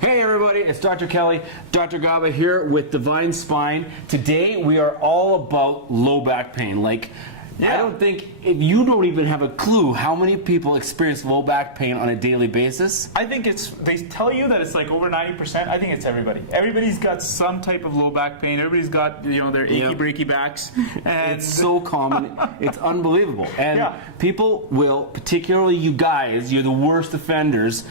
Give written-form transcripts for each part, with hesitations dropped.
Hey everybody, it's Dr. Kelly, Dr. Gaba here with Divine Spine. Today we are all about low back pain. I don't think, if you don't even have a clue how many people experience low back pain on a daily basis. I think they tell you that it's like over 90%. I think it's everybody. Everybody's got some type of low back pain. Everybody's got, their achy breaky backs. And it's so common. It's unbelievable. And people will, particularly you guys, you're the worst offenders.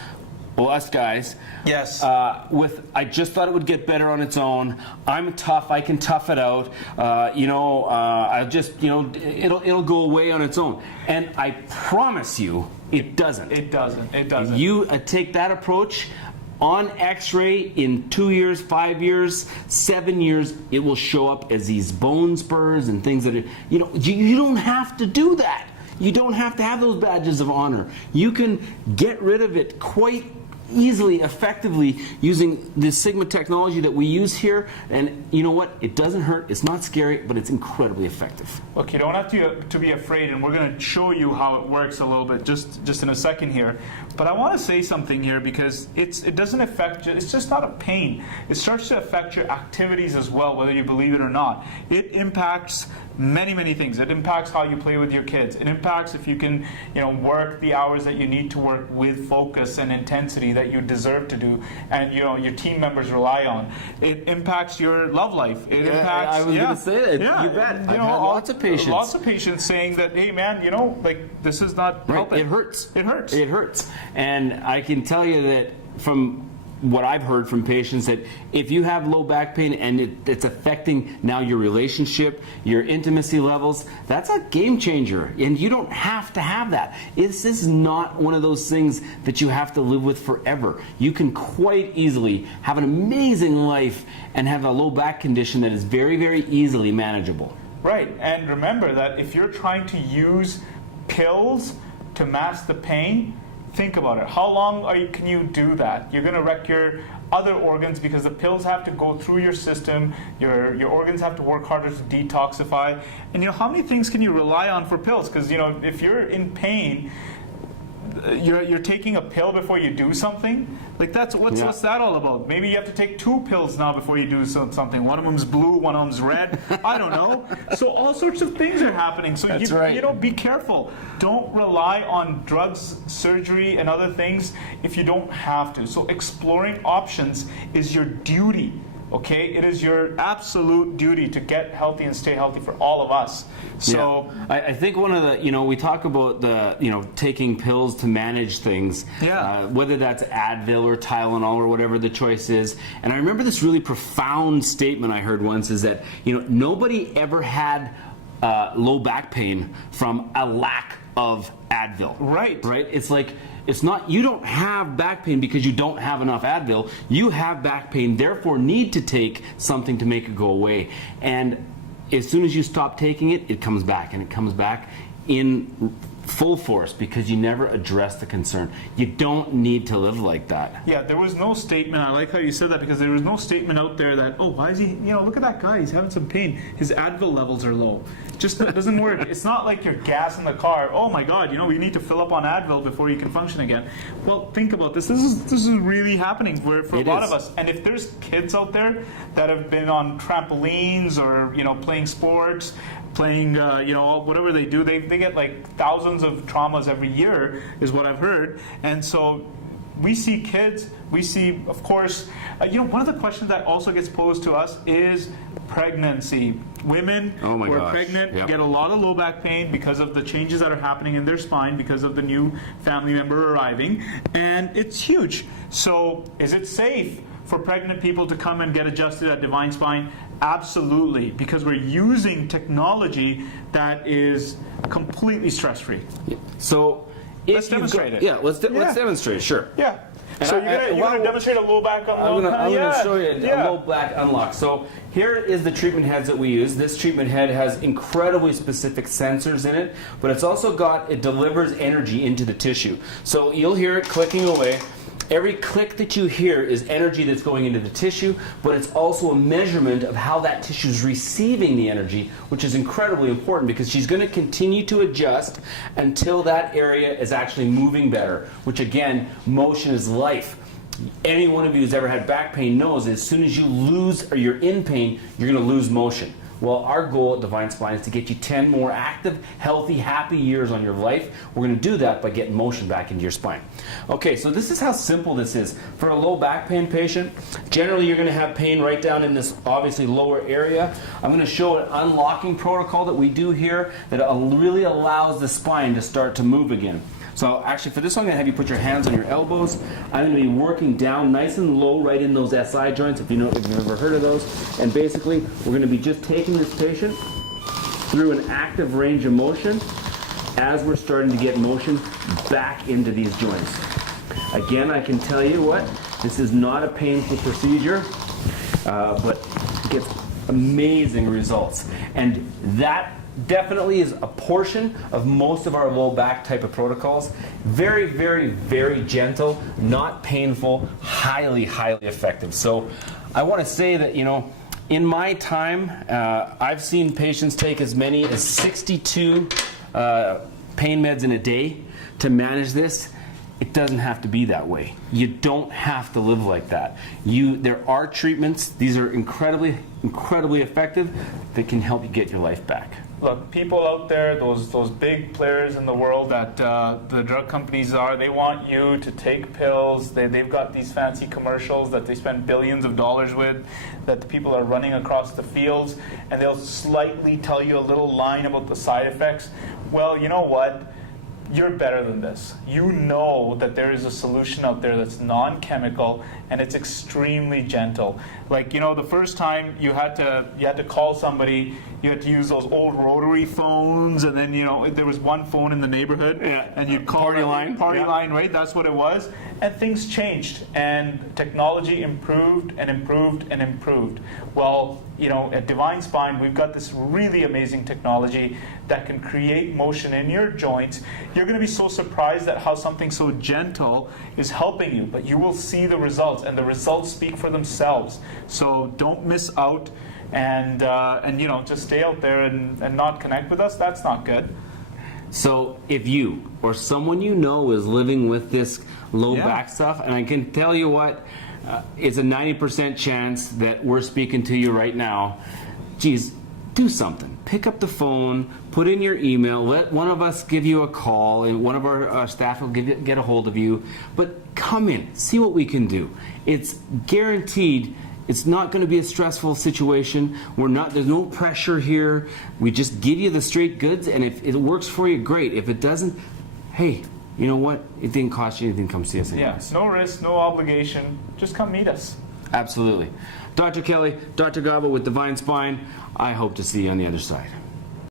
Well, us guys. Yes. I just thought it would get better on its own. I'm tough. I can tough it out. I'll just, it'll go away on its own. And I promise you, it doesn't. It doesn't. It doesn't. You take that approach on X-ray in 2 years, 5 years, 7 years, it will show up as these bone spurs and things that are, you don't have to do that. You don't have to have those badges of honor. You can get rid of it quite easily, effectively, using the Sigma technology that we use here. And you know what? It doesn't hurt, it's not scary, but it's incredibly effective. Look, you don't have to be afraid, and we're going to show you how it works a little bit just in a second here. But I want to say something here, because it doesn't affect you. It's just not a pain. It starts to affect your activities as well, whether you believe it or not. It impacts many, many things. It impacts how you play with your kids. It impacts if you can, work the hours that you need to work with focus and intensity that you deserve to do, and your team members rely on. It impacts your love life. It impacts. I was going to say that. You bet. I've had lots of patients. Lots of patients saying that, hey man, this is not helping. It hurts. It hurts. It hurts. And I can tell you that from what I've heard from patients, that if you have low back pain and it's affecting now your relationship, your intimacy levels, that's a game changer. And you don't have to have that. This is not one of those things that you have to live with forever. You can quite easily have an amazing life and have a low back condition that is very, very easily manageable. Right. And remember that if you're trying to use pills to mask the pain, think about it. How long can you do that? You're going to wreck your other organs, because the pills have to go through your system. Your organs have to work harder to detoxify. And how many things can you rely on for pills? Because if you're in pain, you're taking a pill before you do something. What's that all about? Maybe you have to take 2 pills now before you do something. One of them's blue, one of them's red. I don't know. So all sorts of things are happening. So be careful. Don't rely on drugs, surgery, and other things if you don't have to. So exploring options is your duty. Okay, it is your absolute duty to get healthy and stay healthy for all of us. So I think one of the, we talk about the, taking pills to manage things, whether that's Advil or Tylenol or whatever the choice is. And I remember this really profound statement I heard once, is that, nobody ever had low back pain from a lack of Advil. Right. Right? It's like, it's not, you don't have back pain because you don't have enough Advil. You have back pain, therefore need to take something to make it go away. And as soon as you stop taking it, it comes back, and it comes back in full force, because you never address the concern. You don't need to live like that. Yeah, there was no statement. I like how you said that, because there was no statement out there that, why is he, look at that guy, he's having some pain. His Advil levels are low. Just it doesn't work. It's not like you're gas in the car. Oh my God, we need to fill up on Advil before you can function again. Well, think about this. This is really happening for a lot of us. And if there's kids out there that have been on trampolines or, playing sports, playing, whatever they do, they get like thousands of traumas every year, is what I've heard. And so we see kids, we see, of course, one of the questions that also gets posed to us is pregnancy. Women who are pregnant get a lot of low back pain because of the changes that are happening in their spine because of the new family member arriving, and it's huge. So is it safe for pregnant people to come and get adjusted at Divine Spine? Absolutely, because we're using technology that is completely stress-free. So let's demonstrate it. Yeah, let's demonstrate it, sure. Yeah. So you're going to demonstrate a low back unlock? I'm going to show you a low back unlock. So here is the treatment heads that we use. This treatment head has incredibly specific sensors in it, but it delivers energy into the tissue. So you'll hear it clicking away. Every click that you hear is energy that's going into the tissue, but it's also a measurement of how that tissue is receiving the energy, which is incredibly important, because she's going to continue to adjust until that area is actually moving better, which again, motion is life. any one of you who's ever had back pain knows as soon as you lose or you're in pain, you're going to lose motion. Well, our goal at Divine Spine is to get you 10 more active, healthy, happy years on your life. We're going to do that by getting motion back into your spine. Okay, so this is how simple this is. For a low back pain patient, generally you're going to have pain right down in this obviously lower area. I'm going to show an unlocking protocol that we do here that really allows the spine to start to move again. So actually for this one, I'm going to have you put your hands on your elbows. I'm going to be working down nice and low right in those SI joints, if you've ever heard of those. And basically, we're going to be just taking this patient through an active range of motion as we're starting to get motion back into these joints. Again, I can tell you what, this is not a painful procedure, but gets amazing results. And that definitely is a portion of most of our low back type of protocols. Very, very, very gentle, not painful, highly, highly effective. So I want to say that, you know, in my time, I've seen patients take as many as 62 pain meds in a day to manage this. It doesn't have to be that way. You don't have to live like that. There are treatments, these are incredibly, incredibly effective, that can help you get your life back. Look, people out there, those big players in the world that the drug companies are, they want you to take pills. They've got these fancy commercials that they spend billions of dollars with, that the people are running across the fields, and they'll slightly tell you a little line about the side effects. Well, you know what? You're better than this. You know that there is a solution out there that's non-chemical and it's extremely gentle. Like, you know, the first time you had to call somebody, you had to use those old rotary phones, and then, you know, there was one phone in the neighborhood, and you'd call Party line. line, right? That's what it was. And things changed, and technology improved and improved and improved. Well, you know, at Divine Spine, we've got this really amazing technology that can create motion in your joints. You're going to be so surprised at how something so gentle is helping you, but you will see the results, and the results speak for themselves. So don't miss out, and you know, just stay out there and not connect with us. That's not good. So if you or someone you know is living with this low back stuff, and I can tell you what, it's a 90% chance that we're speaking to you right now. Geez, do something. Pick up the phone, put in your email, let one of us give you a call, and one of our staff will get a hold of you. But come in, see what we can do. It's guaranteed. It's not going to be a stressful situation. There's no pressure here. We just give you the straight goods, and if it works for you, great. If it doesn't, hey, you know what? It didn't cost you anything. Come see us anyways. Yeah, no risk, no obligation. Just come meet us. Absolutely. Dr. Kelly, Dr. Gaba with Divine Spine, I hope to see you on the other side.